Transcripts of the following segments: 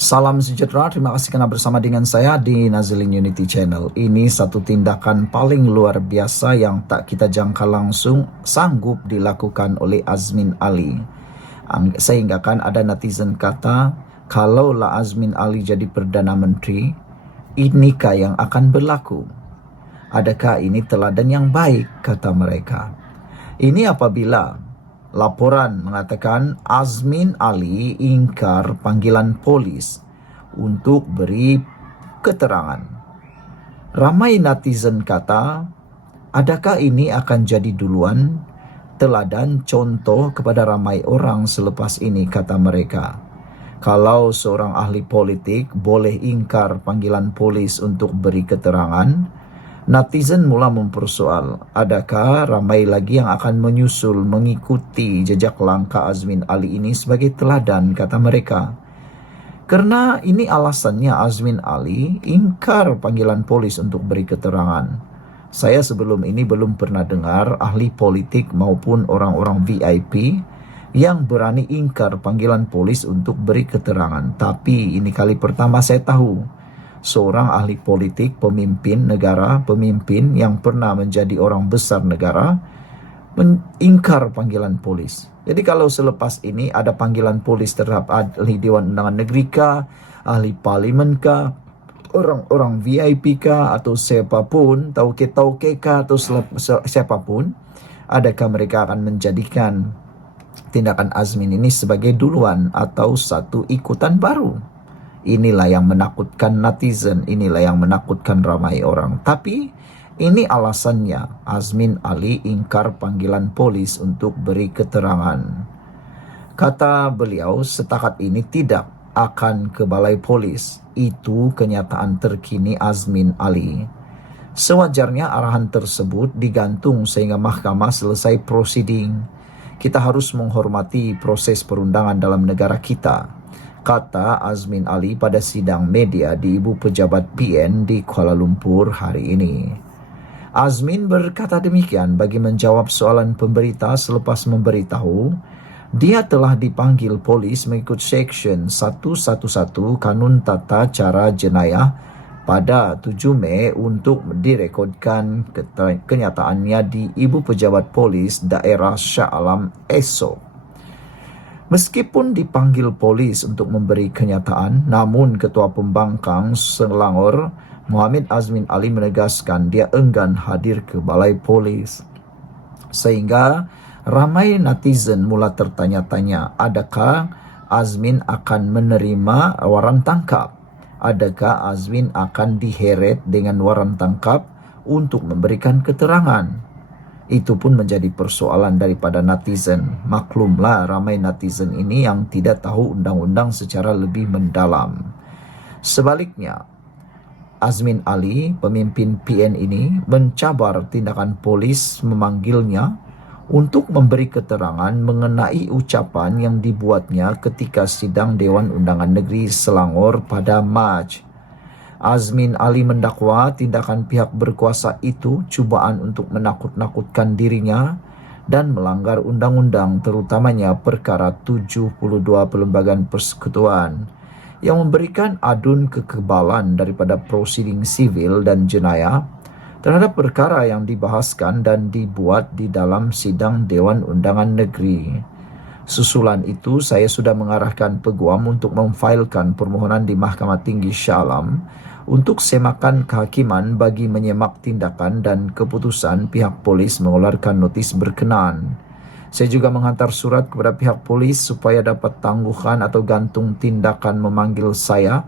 Salam sejahtera, terima kasih karena bersama dengan saya di Nazilin Unity Channel. Ini satu tindakan paling luar biasa yang tak kita jangka langsung sanggup dilakukan oleh Azmin Ali. Sehingga kan ada netizen kata, kalaulah Azmin Ali jadi Perdana Menteri, inikah yang akan berlaku? Adakah ini teladan yang baik, kata mereka. Ini apabila laporan mengatakan Azmin Ali ingkar panggilan polis untuk beri keterangan. Ramai netizen kata, adakah ini akan jadi duluan teladan contoh kepada ramai orang selepas ini, kata mereka. Kalau seorang ahli politik boleh ingkar panggilan polis untuk beri keterangan, netizen mula mempersoal, adakah ramai lagi yang akan menyusul mengikuti jejak langkah Azmin Ali ini sebagai teladan, kata mereka. Karena ini alasannya Azmin Ali ingkar panggilan polis untuk beri keterangan. Saya sebelum ini belum pernah dengar ahli politik maupun orang-orang VIP yang berani ingkar panggilan polis untuk beri keterangan. Tapi ini kali pertama saya tahu seorang ahli politik, pemimpin negara, pemimpin yang pernah menjadi orang besar negara, mengingkar panggilan polis. Jadi kalau selepas ini ada panggilan polis terhadap ahli Dewan Undangan Negeri kah, ahli parlimen kah, orang-orang VIP kah, atau siapapun, tauke-tauke kah, atau siapapun, adakah mereka akan menjadikan tindakan Azmin ini sebagai duluan atau satu ikutan baru? Inilah yang menakutkan netizen, inilah yang menakutkan ramai orang. Tapi ini alasannya, Azmin Ali ingkar panggilan polis untuk beri keterangan. Kata beliau, setakat ini tidak akan ke balai polis. Itu kenyataan terkini Azmin Ali. Sewajarnya arahan tersebut digantung sehingga mahkamah selesai prosiding. Kita harus menghormati proses perundangan dalam negara kita, kata Azmin Ali pada sidang media di Ibu Pejabat PN di Kuala Lumpur hari ini. Azmin berkata demikian bagi menjawab soalan pemberita selepas memberitahu dia telah dipanggil polis mengikut Seksyen 111 Kanun Tata Cara Jenayah pada 7 Mei untuk direkodkan kenyataannya di Ibu Pejabat Polis Daerah Shah Alam esok. Meskipun dipanggil polis untuk memberi kenyataan, namun Ketua Pembangkang Selangor Muhammad Azmin Ali menegaskan dia enggan hadir ke balai polis. Sehingga ramai netizen mula tertanya-tanya, adakah Azmin akan menerima waran tangkap? Adakah Azmin akan diheret dengan waran tangkap untuk memberikan keterangan? Itu pun menjadi persoalan daripada netizen. Maklumlah ramai netizen ini yang tidak tahu undang-undang secara lebih mendalam. Sebaliknya, Azmin Ali, pemimpin PN ini, mencabar tindakan polis memanggilnya untuk memberi keterangan mengenai ucapan yang dibuatnya ketika sidang Dewan Undangan Negeri Selangor pada Mac. Azmin Ali mendakwa tindakan pihak berkuasa itu cubaan untuk menakut-nakutkan dirinya dan melanggar undang-undang, terutamanya perkara 72 Perlembagaan Persekutuan yang memberikan adun kekebalan daripada prosiding sivil dan jenayah terhadap perkara yang dibahaskan dan dibuat di dalam sidang Dewan Undangan Negeri. Susulan itu, saya sudah mengarahkan peguam untuk memfailkan permohonan di Mahkamah Tinggi Shah Alam untuk semakan kehakiman bagi menyemak tindakan dan keputusan pihak polis mengeluarkan notis berkenaan. Saya juga menghantar surat kepada pihak polis supaya dapat tangguhkan atau gantung tindakan memanggil saya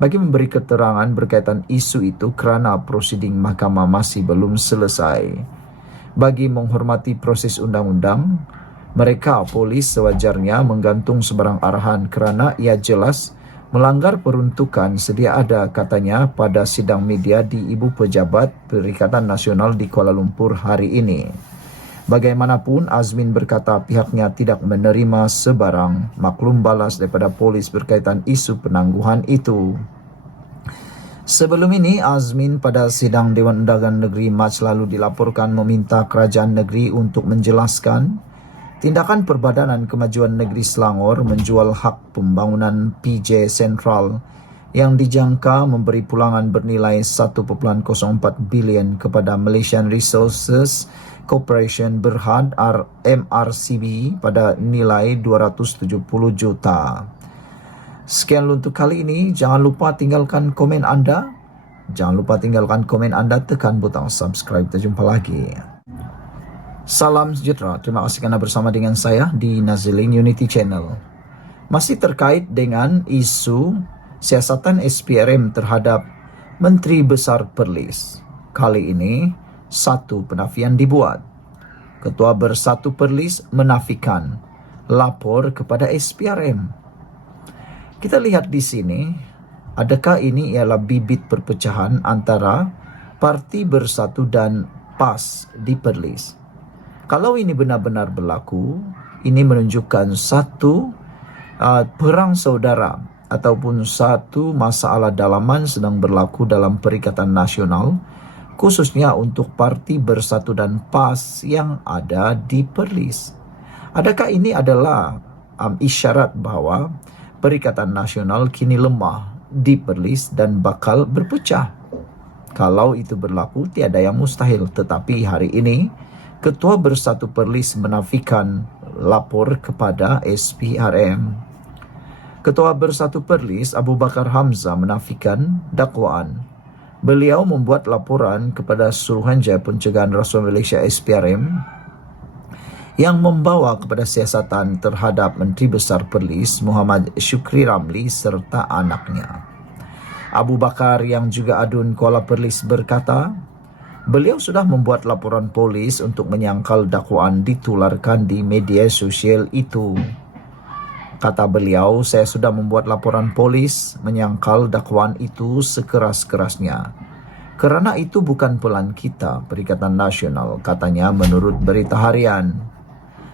bagi memberi keterangan berkaitan isu itu kerana prosiding mahkamah masih belum selesai. Bagi menghormati proses undang-undang, mereka polis sewajarnya menggantung sebarang arahan kerana ia jelas melanggar peruntukan sedia ada, katanya pada sidang media di Ibu Pejabat Perikatan Nasional di Kuala Lumpur hari ini. Bagaimanapun, Azmin berkata pihaknya tidak menerima sebarang maklum balas daripada polis berkaitan isu penangguhan itu. Sebelum ini, Azmin pada sidang Dewan Undangan Negeri Mac lalu dilaporkan meminta kerajaan negeri untuk menjelaskan Tindakan Perbadanan Kemajuan Negeri Selangor menjual hak pembangunan PJ Sentral yang dijangka memberi pulangan bernilai 1.04 bilion kepada Malaysian Resources Corporation Berhad MRCB pada nilai 270 juta. Sekian untuk kali ini. Jangan lupa tinggalkan komen anda. Tekan butang subscribe. Kita jumpa lagi. Salam sejahtera. Terima kasih kerana bersama dengan saya di Nazilin Unity Channel. Masih terkait dengan isu siasatan SPRM terhadap Menteri Besar Perlis. Kali ini, satu penafian dibuat. Ketua Bersatu Perlis menafikan lapor kepada SPRM. Kita lihat di sini, adakah ini ialah bibit perpecahan antara Parti Bersatu dan PAS di Perlis? Kalau ini benar-benar berlaku, ini menunjukkan satu perang saudara ataupun satu masalah dalaman sedang berlaku dalam Perikatan Nasional, khususnya untuk Parti Bersatu dan PAS yang ada di Perlis. Adakah ini adalah isyarat bahawa Perikatan Nasional kini lemah di Perlis dan bakal berpecah? Kalau itu berlaku, tiada yang mustahil. Tetapi hari ini, Ketua Bersatu Perlis menafikan lapor kepada SPRM. Ketua Bersatu Perlis Abu Bakar Hamzah menafikan dakwaan. Beliau membuat laporan kepada Suruhanjaya Pencegahan Rasuah Malaysia SPRM yang membawa kepada siasatan terhadap Menteri Besar Perlis Muhammad Syukri Ramli serta anaknya. Abu Bakar yang juga adun Kuala Perlis berkata, beliau sudah membuat laporan polis untuk menyangkal dakwaan ditularkan di media sosial itu. Kata beliau, saya sudah membuat laporan polis menyangkal dakwaan itu sekeras-kerasnya. Kerana itu bukan pelan kita, Perikatan Nasional, katanya menurut Berita Harian.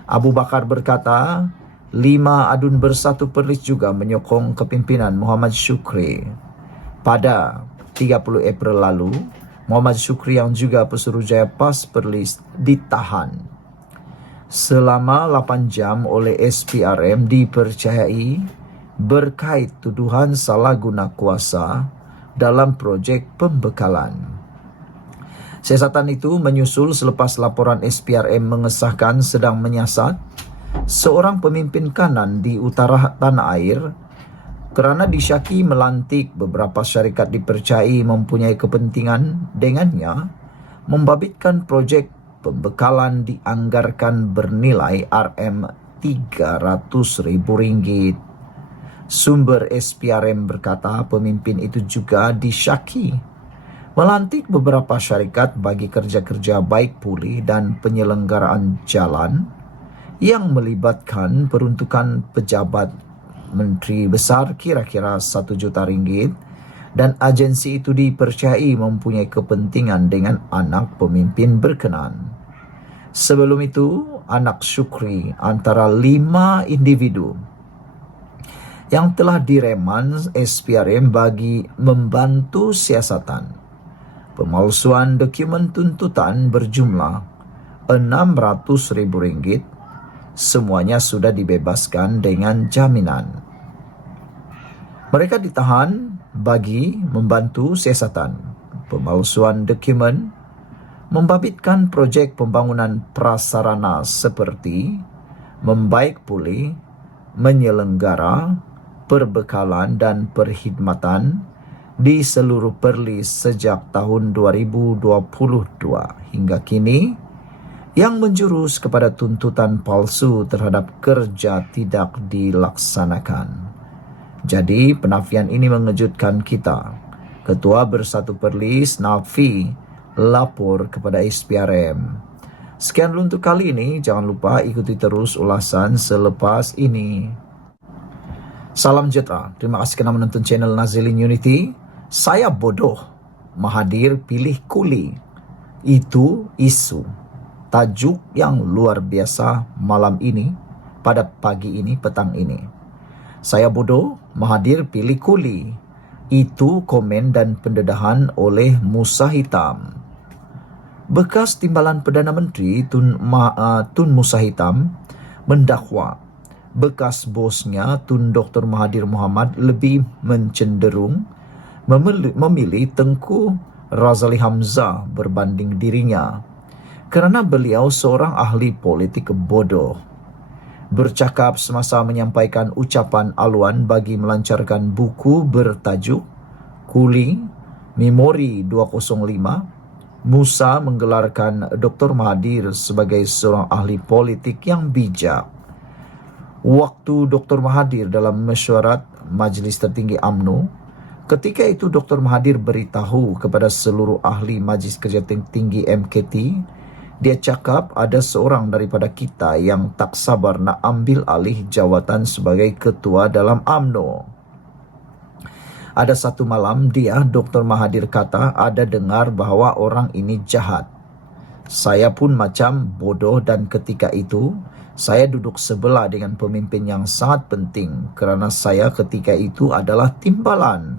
Abu Bakar berkata, 5 adun Bersatu Perlis juga menyokong kepimpinan Muhammad Syukri. Pada 30 April lalu, Muhammad Syukri yang juga Pesuruhjaya PAS Perlis ditahan selama 8 jam oleh SPRM dipercayai berkait tuduhan salah guna kuasa dalam projek pembekalan. Siasatan itu menyusul selepas laporan SPRM mengesahkan sedang menyiasat seorang pemimpin kanan di utara tanah air kerana disyaki melantik beberapa syarikat dipercayai mempunyai kepentingan dengannya membabitkan projek pembekalan dianggarkan bernilai RM300,000. Sumber SPRM berkata pemimpin itu juga disyaki melantik beberapa syarikat bagi kerja-kerja baik pulih dan penyelenggaraan jalan yang melibatkan peruntukan pejabat Menteri Besar kira-kira RM1 juta dan agensi itu dipercayai mempunyai kepentingan dengan anak pemimpin berkenan. Sebelum itu, anak Syukri antara 5 individu yang telah direman SPRM bagi membantu siasatan pemalsuan dokumen tuntutan berjumlah RM600,000, semuanya sudah dibebaskan dengan jaminan. Mereka ditahan bagi membantu siasatan pemalsuan dokumen, membabitkan projek pembangunan prasarana seperti membaik pulih, menyelenggara, perbekalan dan perkhidmatan di seluruh Perlis sejak tahun 2022 hingga kini, yang menjurus kepada tuntutan palsu terhadap kerja tidak dilaksanakan. Jadi, penafian ini mengejutkan kita. Ketua Bersatu Perlis nafi lapor kepada SPRM. Sekian dulu untuk kali ini. Jangan lupa ikuti terus ulasan selepas ini. Salam sejahtera. Terima kasih kerana menonton channel Nazilin Unity. Saya bodoh. Mahathir pilih kuli. Itu isu. Tajuk yang luar biasa malam ini, pada pagi ini, petang ini. Saya bodoh, Mahathir pilih kuli. Itu komen dan pendedahan oleh Musa Hitam. Bekas timbalan Perdana Menteri Tun Musa Hitam mendakwa bekas bosnya Tun Dr. Mahathir Mohamad lebih mencenderung memilih Tengku Razali Hamzah berbanding dirinya kerana beliau seorang ahli politik bodoh. Bercakap semasa menyampaikan ucapan aluan bagi melancarkan buku bertajuk Kuli Memori 205, Musa menggelarkan Dr. Mahathir sebagai seorang ahli politik yang bijak. Waktu Dr. Mahathir dalam mesyuarat Majlis Tertinggi UMNO, ketika itu Dr. Mahathir beritahu kepada seluruh ahli Majlis Kerja Tinggi MKT, dia cakap ada seorang daripada kita yang tak sabar nak ambil alih jawatan sebagai ketua dalam UMNO. Ada satu malam Dr. Mahathir kata ada dengar bahawa orang ini jahat. Saya pun macam bodoh dan ketika itu saya duduk sebelah dengan pemimpin yang sangat penting kerana saya ketika itu adalah timbalan.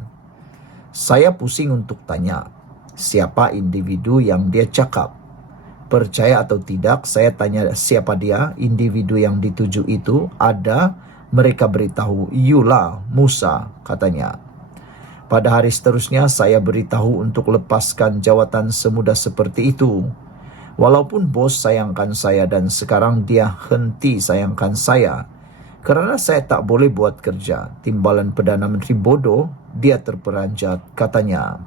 Saya pusing untuk tanya siapa individu yang dia cakap. Percaya atau tidak, saya tanya siapa dia, individu yang dituju itu. Ada, mereka beritahu, "Yulah Musa," katanya. Pada hari seterusnya, saya beritahu untuk lepaskan jawatan semudah seperti itu. Walaupun bos sayangkan saya dan sekarang dia henti sayangkan saya. Kerana saya tak boleh buat kerja, timbalan Perdana Menteri bodoh, dia terperanjat, katanya.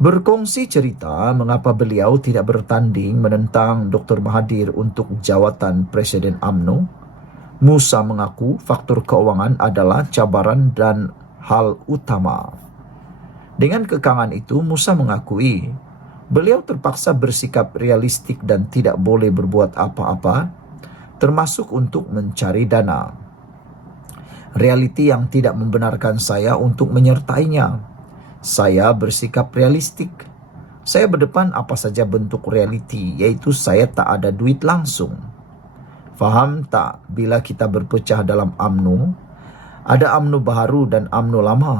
Berkongsi cerita mengapa beliau tidak bertanding menentang Dr. Mahathir untuk jawatan Presiden UMNO. Musa mengaku faktor keuangan adalah cabaran dan hal utama. Dengan kekangan itu, Musa mengakui beliau terpaksa bersikap realistik dan tidak boleh berbuat apa-apa, termasuk untuk mencari dana. Realiti yang tidak membenarkan saya untuk menyertainya. Saya bersikap realistik. Saya berdepan apa saja bentuk realiti, iaitu saya tak ada duit langsung. Faham tak bila kita berpecah dalam UMNO? Ada UMNO baru dan UMNO lama.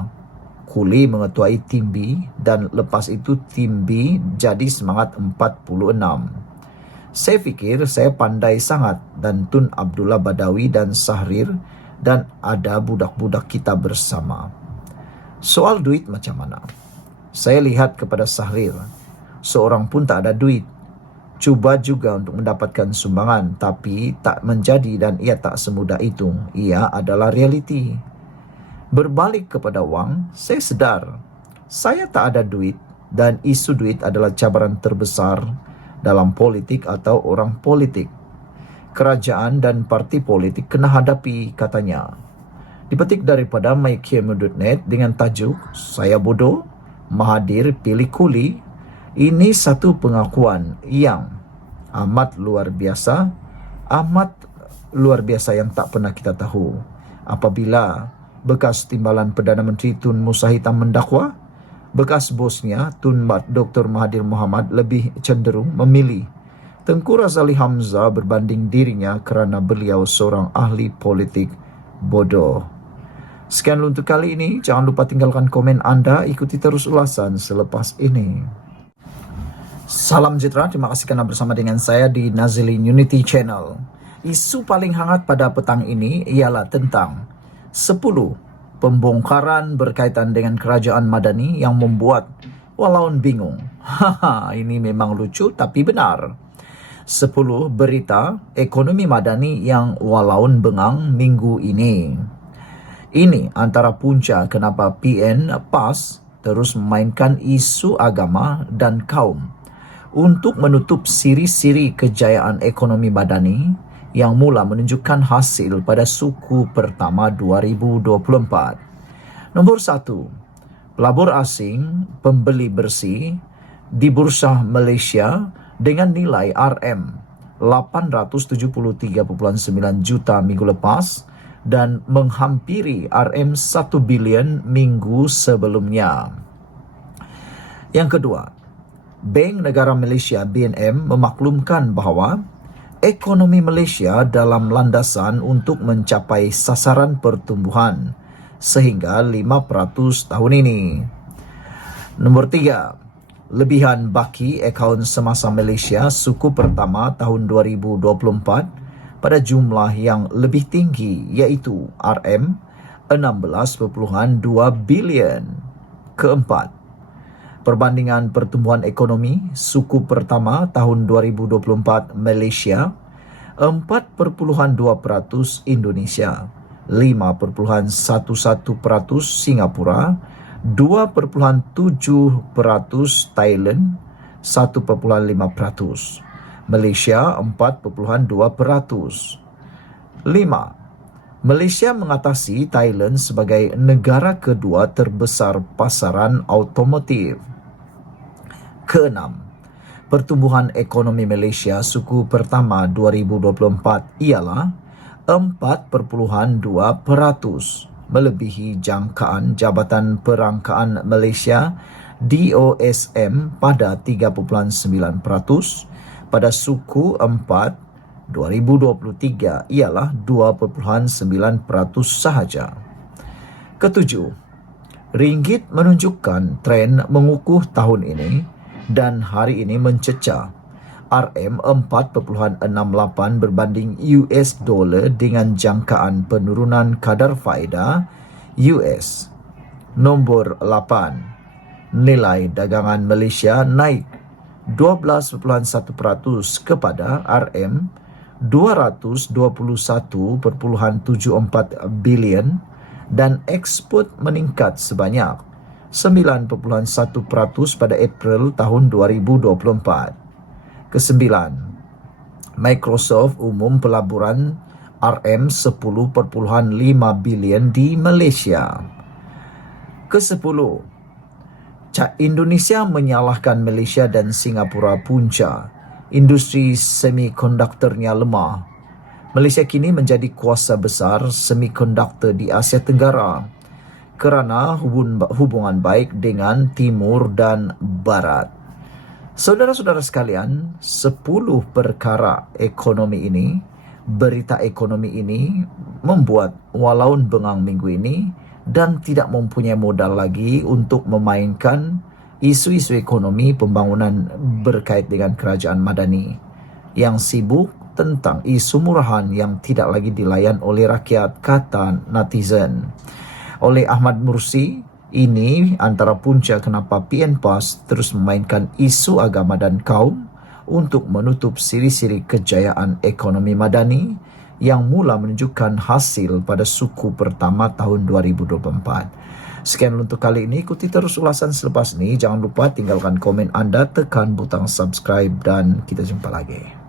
Kuli mengetuai tim B dan lepas itu tim B jadi semangat 46. Saya fikir saya pandai sangat dan Tun Abdullah Badawi dan Sahrir dan ada budak-budak kita bersama. Soal duit macam mana? Saya lihat kepada Sahrir. Seorang pun tak ada duit. Cuba juga untuk mendapatkan sumbangan tapi tak menjadi dan ia tak semudah itu. Ia adalah realiti. Berbalik kepada wang, saya sedar saya tak ada duit dan isu duit adalah cabaran terbesar dalam politik atau orang politik. Kerajaan dan parti politik kena hadapi, katanya. Dipetik daripada myKMU.net dengan tajuk Saya Bodoh, Mahathir Pilih Kuli. Ini satu pengakuan yang amat luar biasa yang tak pernah kita tahu. Apabila bekas timbalan Perdana Menteri Tun Musa Hitam mendakwa, bekas bosnya Tun Dr. Mahathir Mohamad lebih cenderung memilih Tengku Razali Hamzah berbanding dirinya kerana beliau seorang ahli politik bodoh. Sekian untuk kali ini. Jangan lupa tinggalkan komen anda. Ikuti terus ulasan selepas ini. Salam sejahtera. Terima kasih kerana bersama dengan saya di Nazilin Unity Channel. Isu paling hangat pada petang ini ialah tentang 10 pembongkaran berkaitan dengan kerajaan Madani yang membuat walaun bingung. Ini memang lucu tapi benar. 10 berita ekonomi Madani yang walaun bengang minggu ini. Ini antara punca kenapa PN PAS terus memainkan isu agama dan kaum untuk menutup siri-siri kejayaan ekonomi Madani yang mula menunjukkan hasil pada suku pertama 2024. Nombor 1, pelabur asing pembeli bersih di Bursa Malaysia dengan nilai RM 873.9 juta minggu lepas dan menghampiri RM 1 bilion minggu sebelumnya. Yang kedua, Bank Negara Malaysia BNM memaklumkan bahawa ekonomi Malaysia dalam landasan untuk mencapai sasaran pertumbuhan sehingga 5% tahun ini. Nombor 3, lebihan baki akaun semasa Malaysia suku pertama tahun 2024 pada jumlah yang lebih tinggi, yaitu RM16.2 bilion. Keempat, perbandingan pertumbuhan ekonomi suku pertama tahun 2024 Malaysia 4,2%, Indonesia 5,11%, Singapura 2,7%, Thailand 1,5%, Malaysia 4,2%. 5. Malaysia mengatasi Thailand sebagai negara kedua terbesar pasaran automotif. Keenam, pertumbuhan ekonomi Malaysia suku pertama 2024 ialah 4,2%, melebihi jangkaan Jabatan Perangkaan Malaysia DOSM pada 3,9%. Pada suku 4 2023 ialah 2,9% sahaja. Ketujuh, ringgit menunjukkan tren mengukuh tahun ini dan hari ini mencecah RM4,68 berbanding US dollar dengan jangkaan penurunan kadar faedah US. Nombor 8, nilai dagangan Malaysia naik 12,1% kepada RM221.74 bilion dan ekspor meningkat sebanyak 9,1% pada April tahun 2024. Kesembilan, Microsoft umum pelaburan RM10.5 bilion di Malaysia. Kesepuluh, Indonesia menyalahkan Malaysia dan Singapura punca industri semikonduktornya lemah. Malaysia kini menjadi kuasa besar semikonduktor di Asia Tenggara kerana hubungan baik dengan Timur dan Barat. Saudara-saudara sekalian, 10 perkara ekonomi ini, berita ekonomi ini membuat walaun bengang minggu ini dan tidak mempunyai modal lagi untuk memainkan isu-isu ekonomi pembangunan berkait dengan kerajaan Madani yang sibuk tentang isu murahan yang tidak lagi dilayan oleh rakyat, kata netizen. Oleh Ahmad Mursi, ini antara punca kenapa PN PAS terus memainkan isu agama dan kaum untuk menutup siri-siri kejayaan ekonomi Madani yang mula menunjukkan hasil pada suku pertama tahun 2024. Sekian untuk kali ini. Ikuti terus ulasan selepas ini. Jangan lupa tinggalkan komen anda, tekan butang subscribe dan kita jumpa lagi.